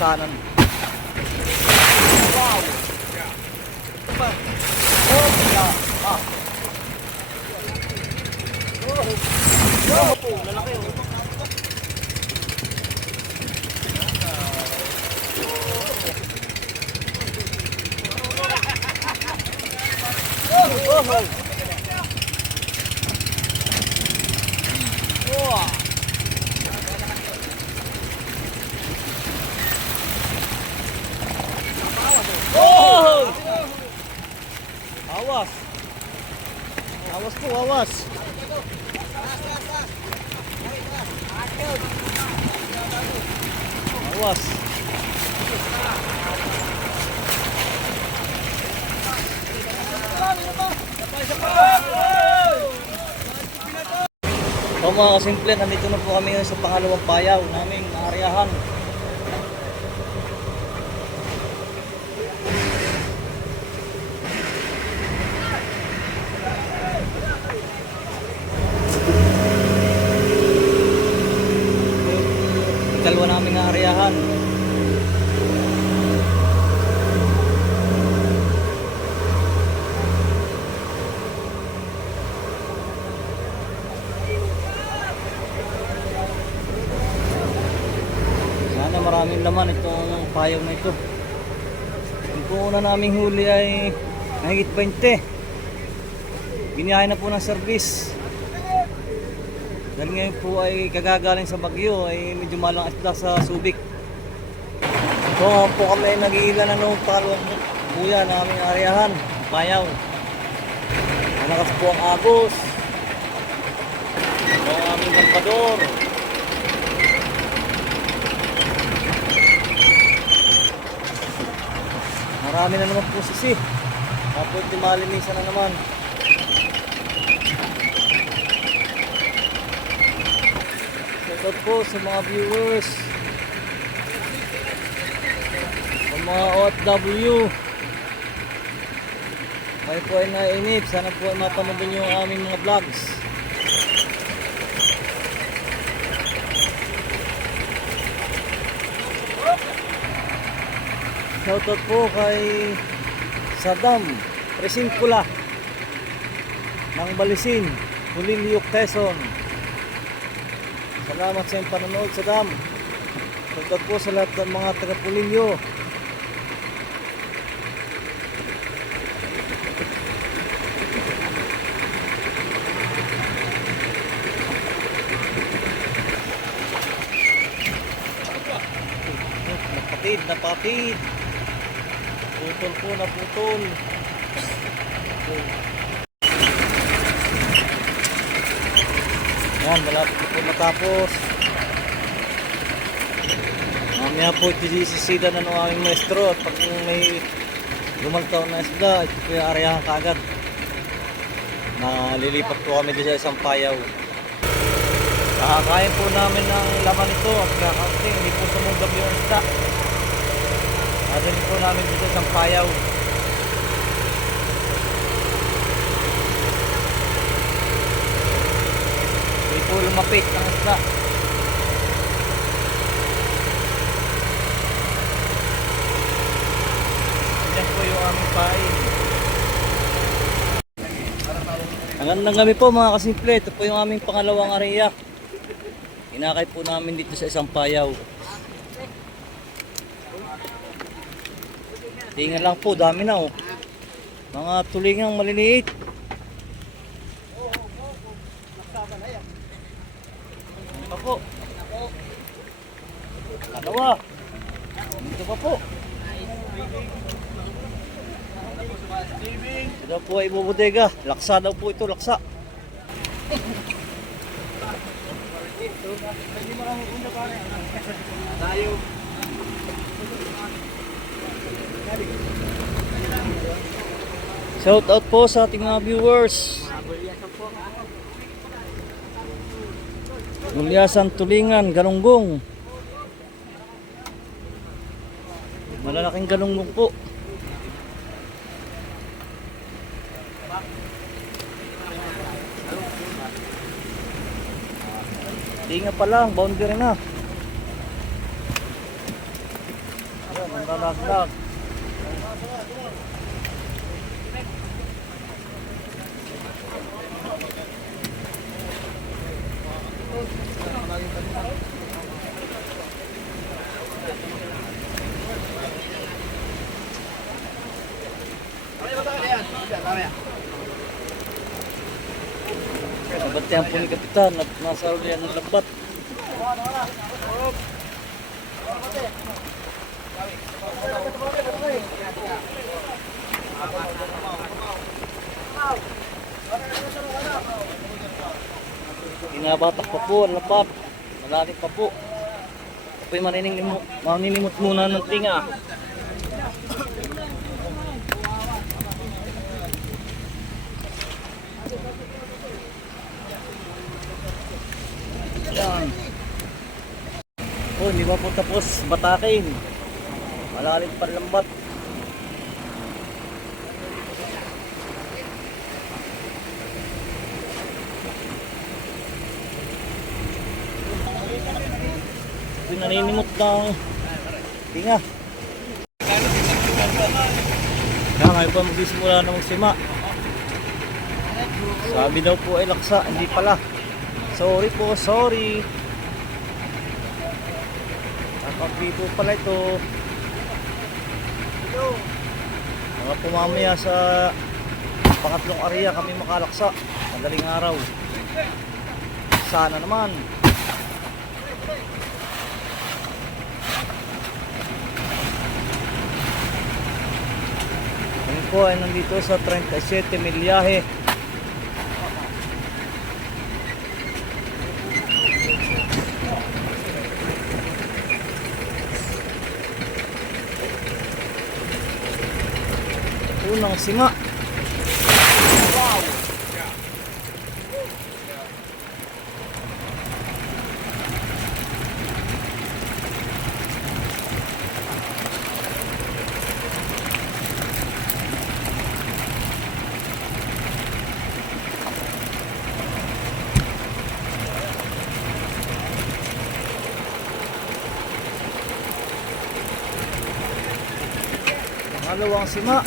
laksanan. Wow! Oh, yeah. Oh, lalaki oh. Awas. Awas po, awas. Awas. So mga kasimple, nandito na po kami sa pangalawang payaw naming naaryahan. Dalawa namin naaryahan. Maraming laman itong payaw na ito. Yung una naming huli ay mahigit 20. Biniyahin na po ng service. Dahil ngayon po ay kagagaling sa Bagyo ay medyo malang isda sa Subic. So po kami nag-iila na noong pangalawang buya na aming aryahan, payaw. Malakas po ang agos. Ang aming kampador. Marami na naman po sisi. Tapos malinisan na naman. Shoutout po sa mga viewers, sa mga OFW. Kayo po ay nainip. Sana po ay mapanood nyo ang aming mga vlogs. Shoutout po kay Sadam Presing Pula ng Balisin, Pulilio, Quezon. Salamat sa iyong panonood, Sadam. Shoutout po sa lahat ng mga taga Pulilio. Napatid. Putol po na putol. Yan, malapit po matapos. Mamaya po isisida na ng aming maestro. At pag may lumaltaw na isda, ito po yung areahan kaagad. Nalilipat po kami dito sa isang payaw. Kakain po namin ng laman ito. At kakaunting, hindi po sumugab yung isda. Nadali po namin dito sa payaw. Hindi po lumapit ang isda. Yan po yung aming pain. Magandang gabi po mga kasimple. Ito po yung aming pangalawang area. Inakay po namin dito sa isang payaw. Tingnan lang po, dami na oh. Mga tulingang maliliit. Ano pa po? Dalawa. Dito pa po. Ito po ay bubodega. Laksa daw po ito, laksa. Tayo. Shout out po sa ating mga viewers. Gulyasan, Tulingan, Galunggong. Malalaking galunggong po. Tinga pa lang, boundary na. Nanlalaglag. Nabantayan po ni Kapitan at nasa ulian ng lambat. Binabatak pa po ang lambat. Malalim pa po. Apoy maninimot muna ng tinga. Yan. Oh, hindi pa po tapos batakin. Malalim pa lambat. Naninimot ng tinga. Kaya ngayon pa magsisimula na magsima. Sabi daw po ay laksa, hindi pala. Sorry po, sorry. Nakapito pala ito. Mga pumamaya sa pangatlong area kami makalaksa. Madaling araw. Sana naman. Kami po ay nandito sa 37 milyahe. Unang sima. Wow. Pangalawang sima.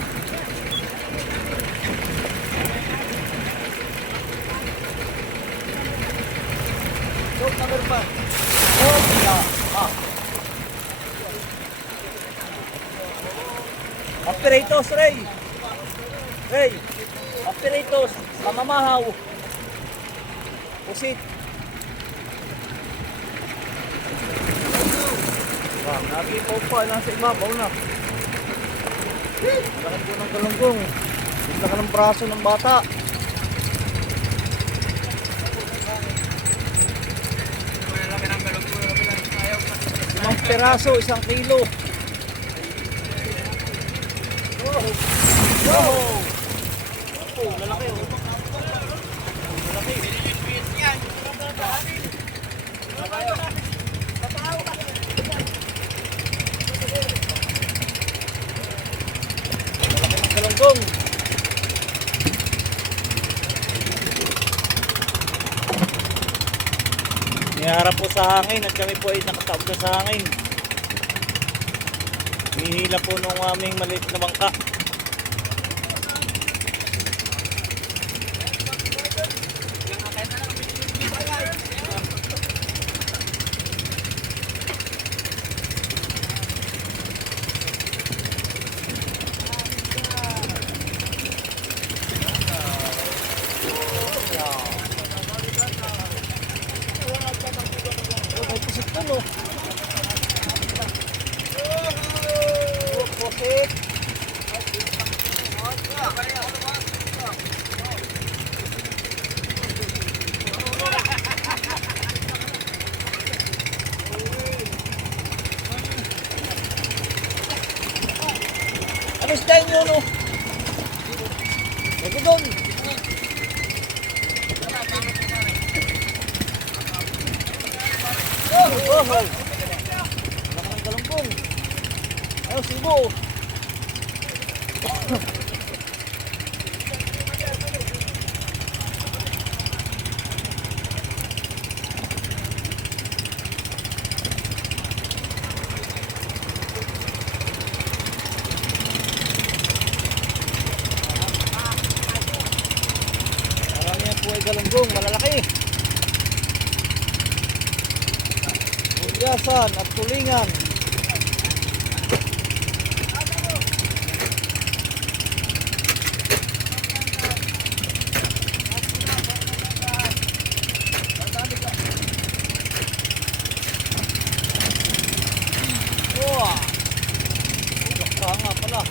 Apparatus, Ray! Ray! Apparatus! Mamamahaw! Pusit! Wow, nakipaw pa. Nasa ibabaw na. Laki po ng galunggong. Laki ng braso ng bata. Limang peraso, 1 kilo. Wow! Oh, lalaki oh. Lalaki. Galunggong. Niharap po sa hangin at kami po ay nakataob na sa hangin. Hinihila po nung aming maliit na bangka. Ay, pusit po no. Pusit. Ano style nyo no? Ito doon. Oh, nakang galunggong. Ayaw, sibo. galunggong, malalaki. Ulyasan at tulingan. Wow! Kanga pala.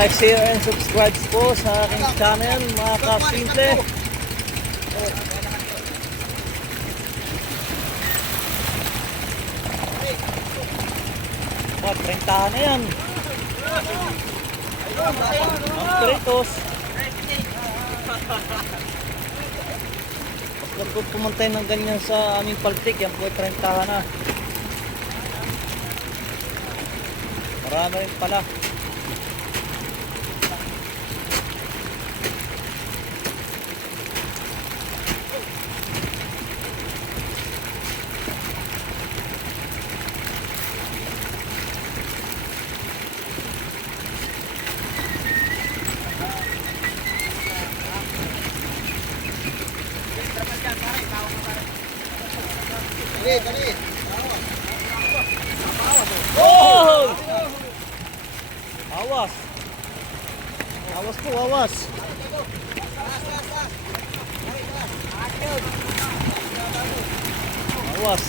Like, share, and subscribe po sa aking channel, mga kasimple. Oh, 30 na yan. Ang pritos. Huwag po pumantay ng ganyan sa aming paltik. Yan po ay 30 na. Marami rin pala. Oh! Awas. Awas po, awas. Awas.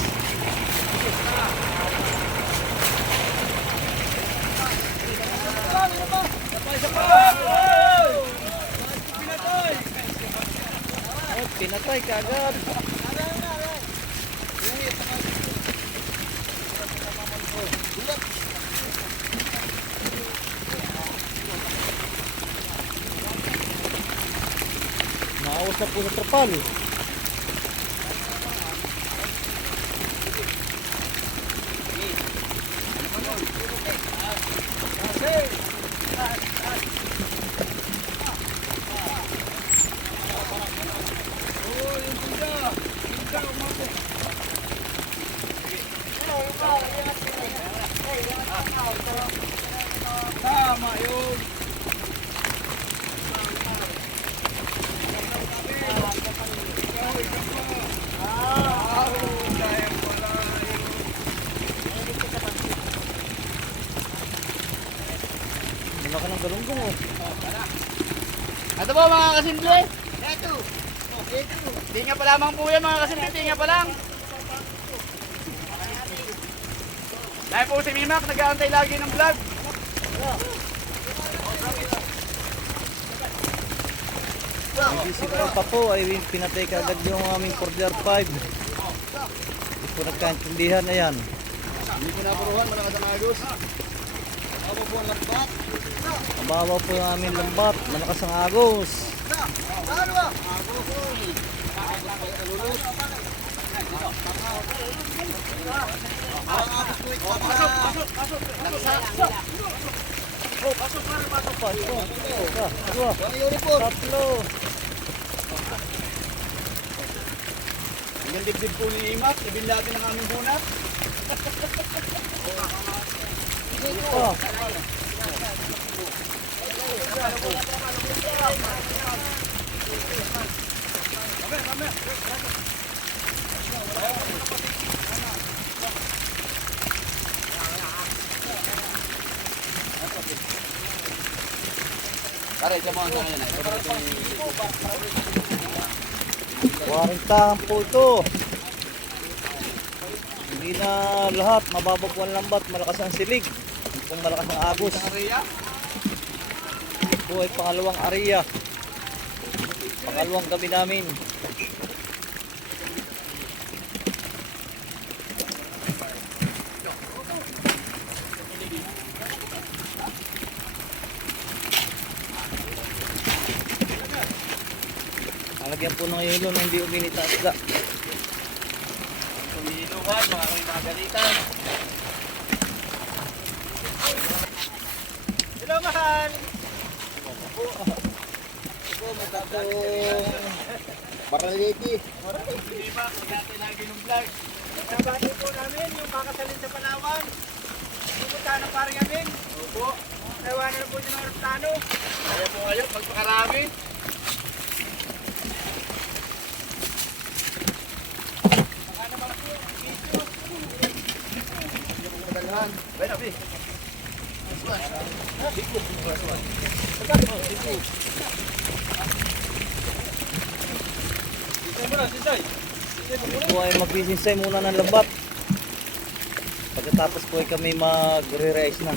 Oh, pinatay kagad. Naawas na po sa trapal. Tama yun. Malaki ng galunggong oh. Ito po mga kasimple. Ito. Tinga pa lamang po yan mga kasimple. Tinga pa lang. Dahil po si Mimak nag-aantay lagi ng vlog. Hindi siguro pa po ay pinatay kagad yung aming Cordial 5. Hindi po nagkaintindihan na yan. Hindi ko napuruhan, malakas ang agos. Ako po ang lambat. Mababaw po yung aming lambat, malakas ang agos. Tatlo. Yung dibdib po ni Imak, ibinlagin ang aming bunat. Oh. Tara, isa mo ang sa kanya. 40 po ito. Hindi na lahat, mababa po ang lambat, malakas ang silig. Kung malakas ang agos. Ito ay pangalawang area. Pangalawang gabi namin. Lagyan po ng yelo na hindi uminita isda. Tumiluhan, maraming magalitan. Hello, mahal! Baraliti. Hindi ba? Kung dati lagi ng vlog. Nabati po namin yung kakasalin sa Palawan. Pupunta ng paring amin. Opo. Ewanan na po yung mga plano. Kaya po ngayon, magpakarami. Baka naman po, video. Kadalhan. Bueno, Abi. Po ay magsisinsay muna ng lambat. Pagkatapos po ay kami mag-re-rice na.